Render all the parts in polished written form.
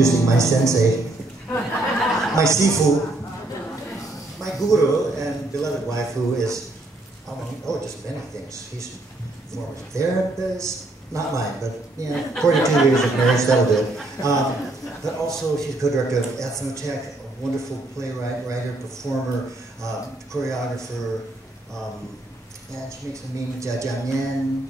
introducing my sensei, my sifu, my guru and beloved wife, who is among, just many things. He's a former therapist, not mine, but 42 years of marriage, that'll do. But also she's co-director of Eth-Noh-Tec, a wonderful playwright, writer, performer, choreographer, and she makes me mean jajangyan,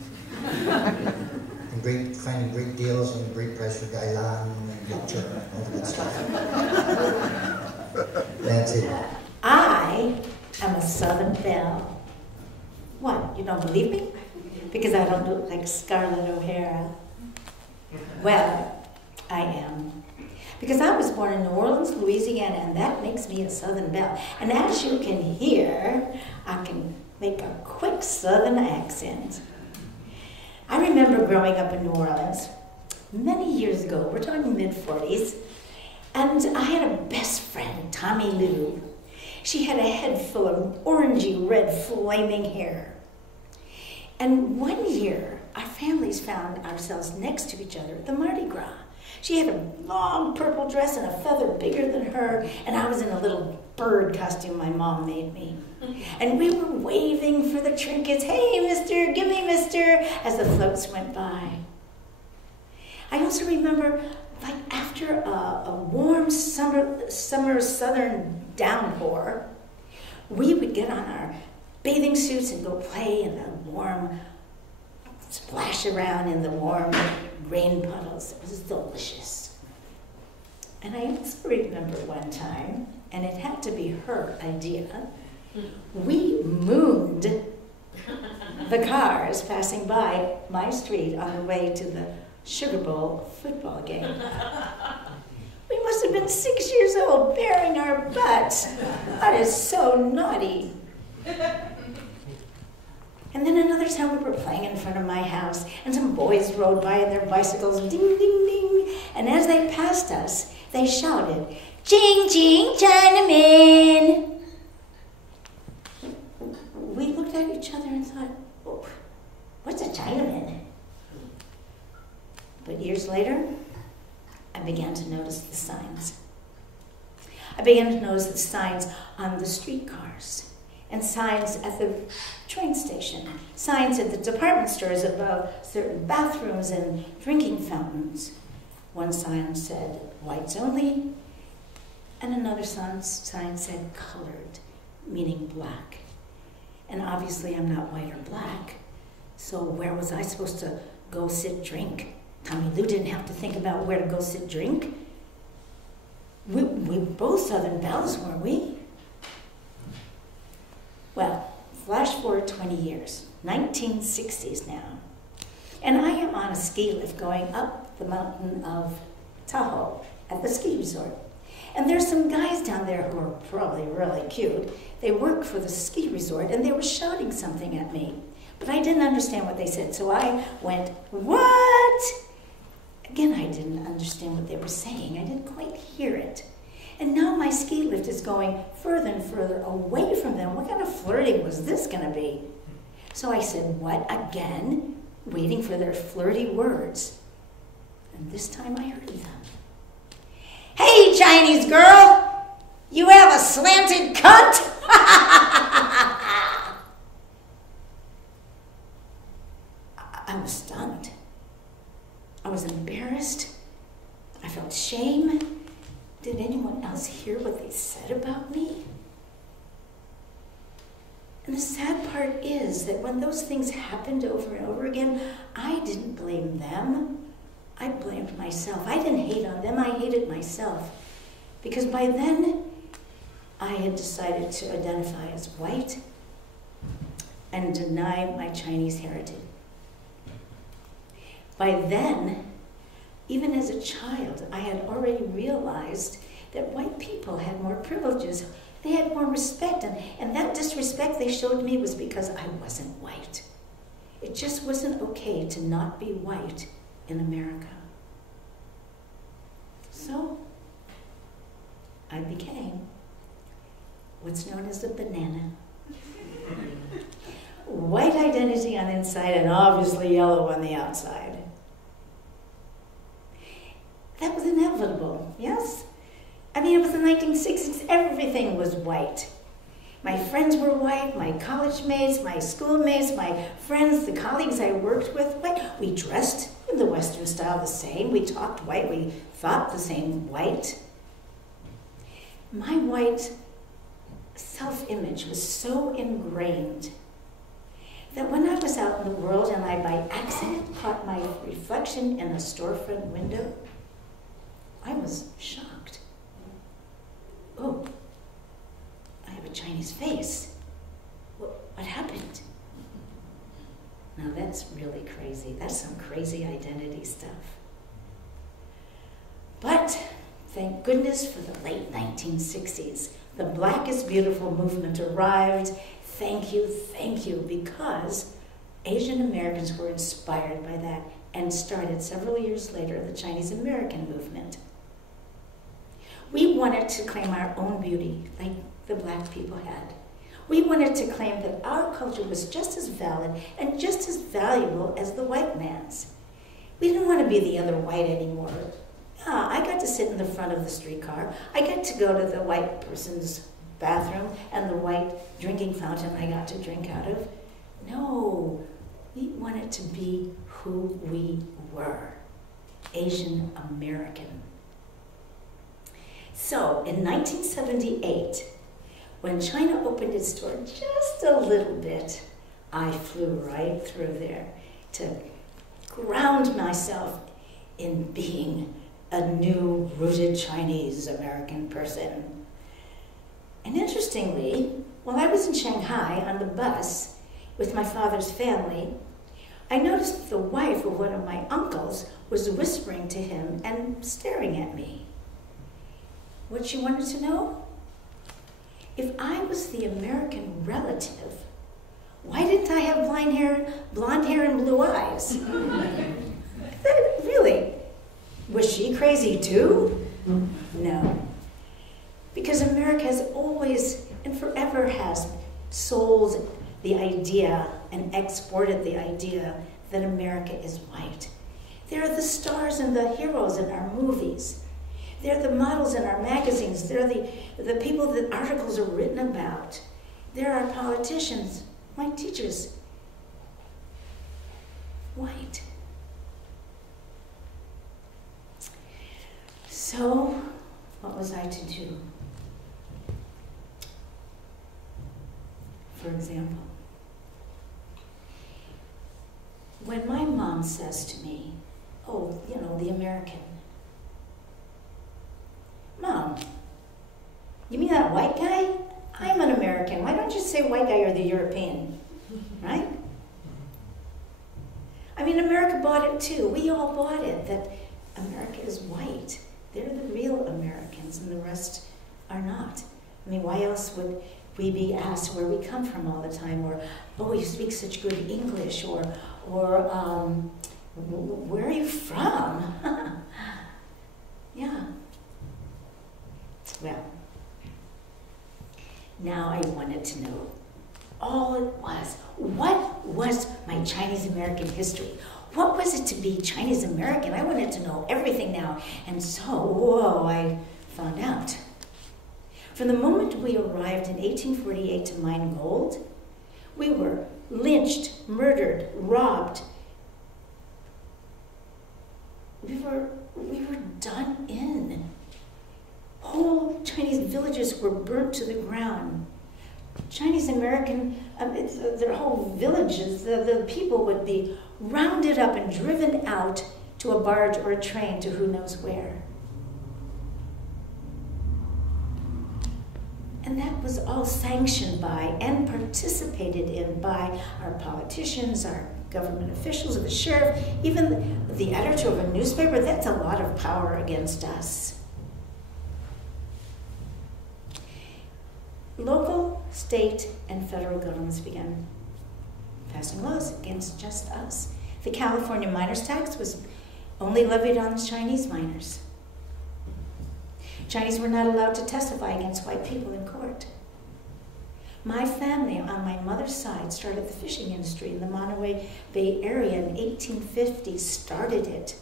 and finding great deals and great price for gailan and lecture and all the good stuff. That's it. I am a Southern belle. What, you don't believe me? Because I don't look like Scarlett O'Hara. Well, I am. Because I was born in New Orleans, Louisiana, and that makes me a Southern belle. And as you can hear, I can make a quick Southern accent. I remember growing up in New Orleans many years ago, we're talking mid-40s, and I had a best friend, Tommy Lou. She had a head full of orangey red flaming hair. And one year, our families found ourselves next to each other at the Mardi Gras. She had a long purple dress and a feather bigger than her, and I was in a little bird costume my mom made me. And we were waving for the trinkets, "Hey, mister, give me mister," as the floats went by. I also remember, like after a warm summer southern downpour, we would get on our bathing suits and go play in the warm, splash around in the warm rain puddles. It was delicious. And I also remember one time, and it had to be her idea, we mooned the cars passing by my street on the way to the Sugar Bowl football game. We must have been 6 years old, bearing our butts. That is so naughty. And then another time we were playing in front of my house, and some boys rode by on their bicycles, ding, ding, ding. And as they passed us, they shouted, "Ching, ching, Chinaman!" We looked at each other and thought, oh, what's a Chinaman? But years later, I began to notice the signs. I began to notice the signs on the streetcars, and signs at the train station, signs at the department stores about certain bathrooms and drinking fountains. One sign said, "Whites only," and another sign said, "Colored," meaning black. And obviously I'm not white or black, so where was I supposed to go sit drink? Tommy Lou didn't have to think about where to go sit drink. We were both Southern belles, weren't we? Well, flash forward 20 years, 1960s now. And I am on a ski lift going up the mountain of Tahoe at the ski resort. And there's some guys down there who are probably really cute. They work for the ski resort, and they were shouting something at me. But I didn't understand what they said, so I went, "What?" Again, I didn't understand what they were saying. I didn't quite hear it. And now my ski lift is going further and further away from them. What kind of flirting was this going to be? So I said, "What?" again, waiting for their flirty words. And this time I heard them. "Hey, Chinese girl, you have a slanted cunt?" I was stunned. I was embarrassed. I felt shame. Did anyone else hear what they said about me? And the sad part is that when those things happened over and over again, I didn't blame them. I blamed myself. I didn't hate on them, I hated myself. Because by then, I had decided to identify as white and deny my Chinese heritage. By then, even as a child, I had already realized that white people had more privileges. They had more respect, and that disrespect they showed me was because I wasn't white. It just wasn't okay to not be white in America. So, I became what's known as a banana. White identity on the inside and obviously yellow on the outside. That was inevitable, yes? I mean, it was the 1960s, everything was white. My friends were white, my college mates, my schoolmates, my friends, the colleagues I worked with, white. We dressed in the Western style the same, we talked white, we thought the same white. My white self-image was so ingrained that when I was out in the world and I by accident caught my reflection in a storefront window, I was shocked. Oh, I have a Chinese face. What happened? Now that's really crazy. That's some crazy identity stuff. But thank goodness for the late 1960s. The Black is Beautiful movement arrived. Thank you, because Asian Americans were inspired by that and started several years later the Chinese American movement. We wanted to claim our own beauty like the Black people had. We wanted to claim that our culture was just as valid and just as valuable as the white man's. We didn't want to be the other white anymore. Yeah, I got to sit in the front of the streetcar. I got to go to the white person's bathroom and the white drinking fountain I got to drink out of. No, we wanted to be who we were, Asian American. So in 1978, when China opened its door just a little bit, I flew right through there to ground myself in being a new rooted Chinese American person. And interestingly, while I was in Shanghai on the bus with my father's family, I noticed that the wife of one of my uncles was whispering to him and staring at me. What she wanted to know? If I was the American relative, why didn't I have blonde hair and blue eyes? Really? Was she crazy too? No. Because America has always and forever has sold the idea and exported the idea that America is white. They're the stars and the heroes in our movies. They're the models in our magazines. They're the people that articles are written about. They're our politicians, my teachers. White. So, what was I to do? For example, when my mom says to me, oh, you know, the American, Mom, you mean that white guy? I'm an American. Why don't you say white guy or the European, right? I mean, America bought it too. We all bought it, that America is white. They're the real Americans and the rest are not. I mean, why else would we be asked where we come from all the time, or, oh, you speak such good English, or where are you from? Yeah. Well, now I wanted to know all it was. What was my Chinese American history? What was it to be Chinese American? I wanted to know everything now. And so, whoa, I found out. From the moment we arrived in 1848 to mine gold, we were lynched, murdered, robbed. We were done in. Whole Chinese villages were burnt to the ground. Chinese American, their whole villages, the people would be rounded up and driven out to a barge or a train to who knows where. And that was all sanctioned by and participated in by our politicians, our government officials, the sheriff, even the editor of a newspaper. That's a lot of power against us. Local, state, and federal governments began passing laws against just us. The California miners' tax was only levied on Chinese miners. Chinese were not allowed to testify against white people in court. My family on my mother's side started the fishing industry in the Monterey Bay area in 1850, started it.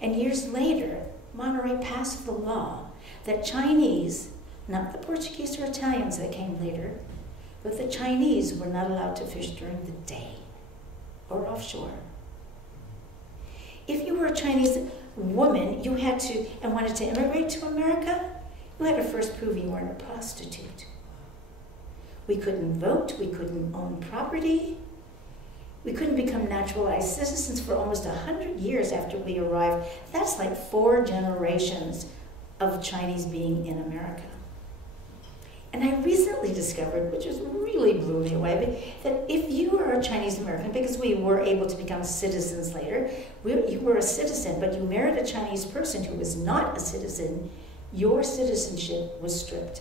And years later, Monterey passed the law that Chinese, not the Portuguese or Italians that came later, but the Chinese were not allowed to fish during the day or offshore. If you were a Chinese woman, you had to, and wanted to immigrate to America, you had to first prove you weren't a prostitute. We couldn't vote, we couldn't own property, we couldn't become naturalized citizens for almost 100 years after we arrived. That's like 4 generations of Chinese being in America. And I recently discovered, which just really blew me away, that if you are a Chinese American, because we were able to become citizens later, you were a citizen, but you married a Chinese person who was not a citizen, your citizenship was stripped.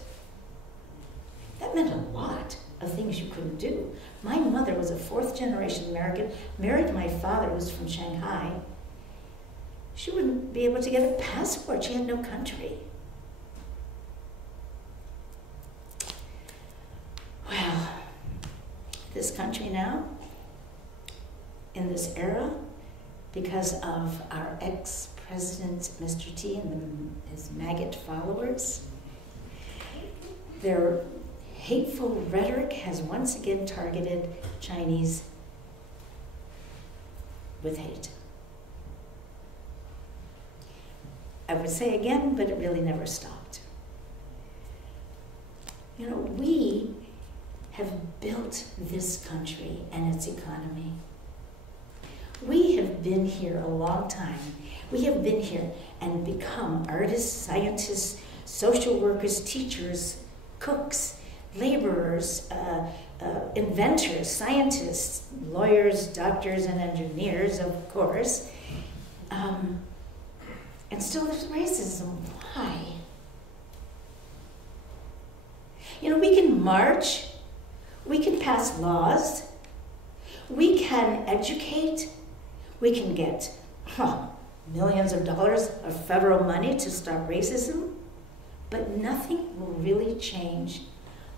That meant a lot of things you couldn't do. My mother was a 4th generation American, married my father, who was from Shanghai. She wouldn't be able to get a passport. She had no country. Well, this country now, in this era, because of our ex-president, Mr. T, and his maggot followers, their hateful rhetoric has once again targeted Chinese with hate. I would say again, but it really never stopped. You know, we have built this country and its economy. We have been here a long time. We have been here and become artists, scientists, social workers, teachers, cooks, laborers, inventors, scientists, lawyers, doctors, and engineers, of course. And still there's racism. Why? You know, we can march, we can pass laws, we can educate, we can get millions of dollars of federal money to stop racism, but nothing will really change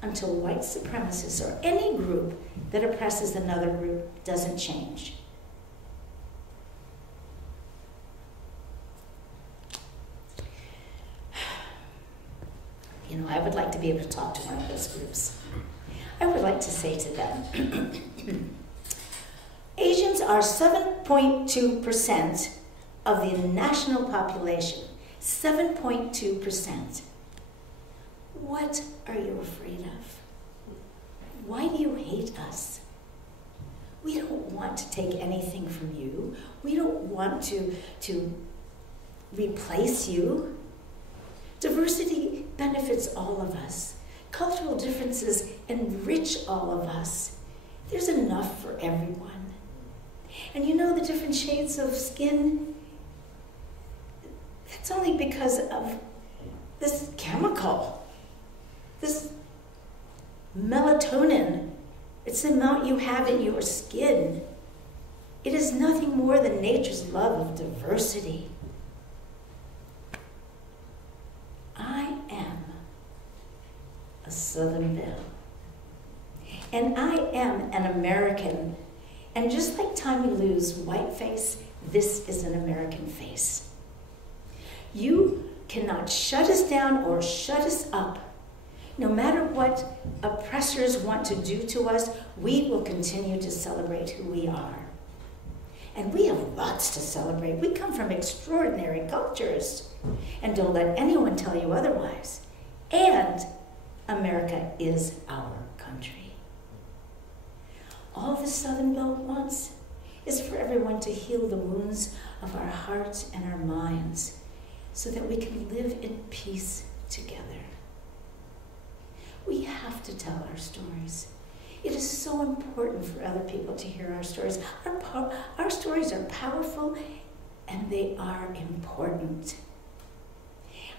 until white supremacists or any group that oppresses another group doesn't change. You know, I would like to be able to talk to one of those groups. I would like to say to them, Asians are 7.2% of the national population. 7.2%. What are you afraid of? Why do you hate us? We don't want to take anything from you. We don't want to replace you. Diversity benefits all of us. Cultural differences enrich all of us. There's enough for everyone. And you know the different shades of skin? That's only because of this chemical, this melatonin. It's the amount you have in your skin. It is nothing more than nature's love of diversity. I am a Southern Belle. And I am an American. And just like Tommy Lou's white face, this is an American face. You cannot shut us down or shut us up. No matter what oppressors want to do to us, we will continue to celebrate who we are. And we have lots to celebrate. We come from extraordinary cultures. And don't let anyone tell you otherwise. And America is our country. All the Southern Belle wants is for everyone to heal the wounds of our hearts and our minds so that we can live in peace together. We have to tell our stories. It is so important for other people to hear our stories. Our stories are powerful and they are important.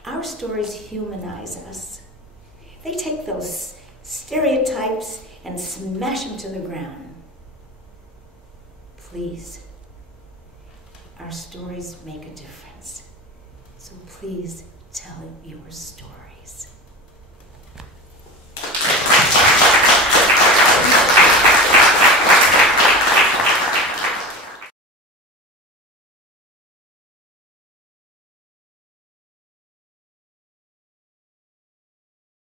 Our stories humanize us. They take those stereotypes and smash them to the ground. Please, our stories make a difference. So please tell your story.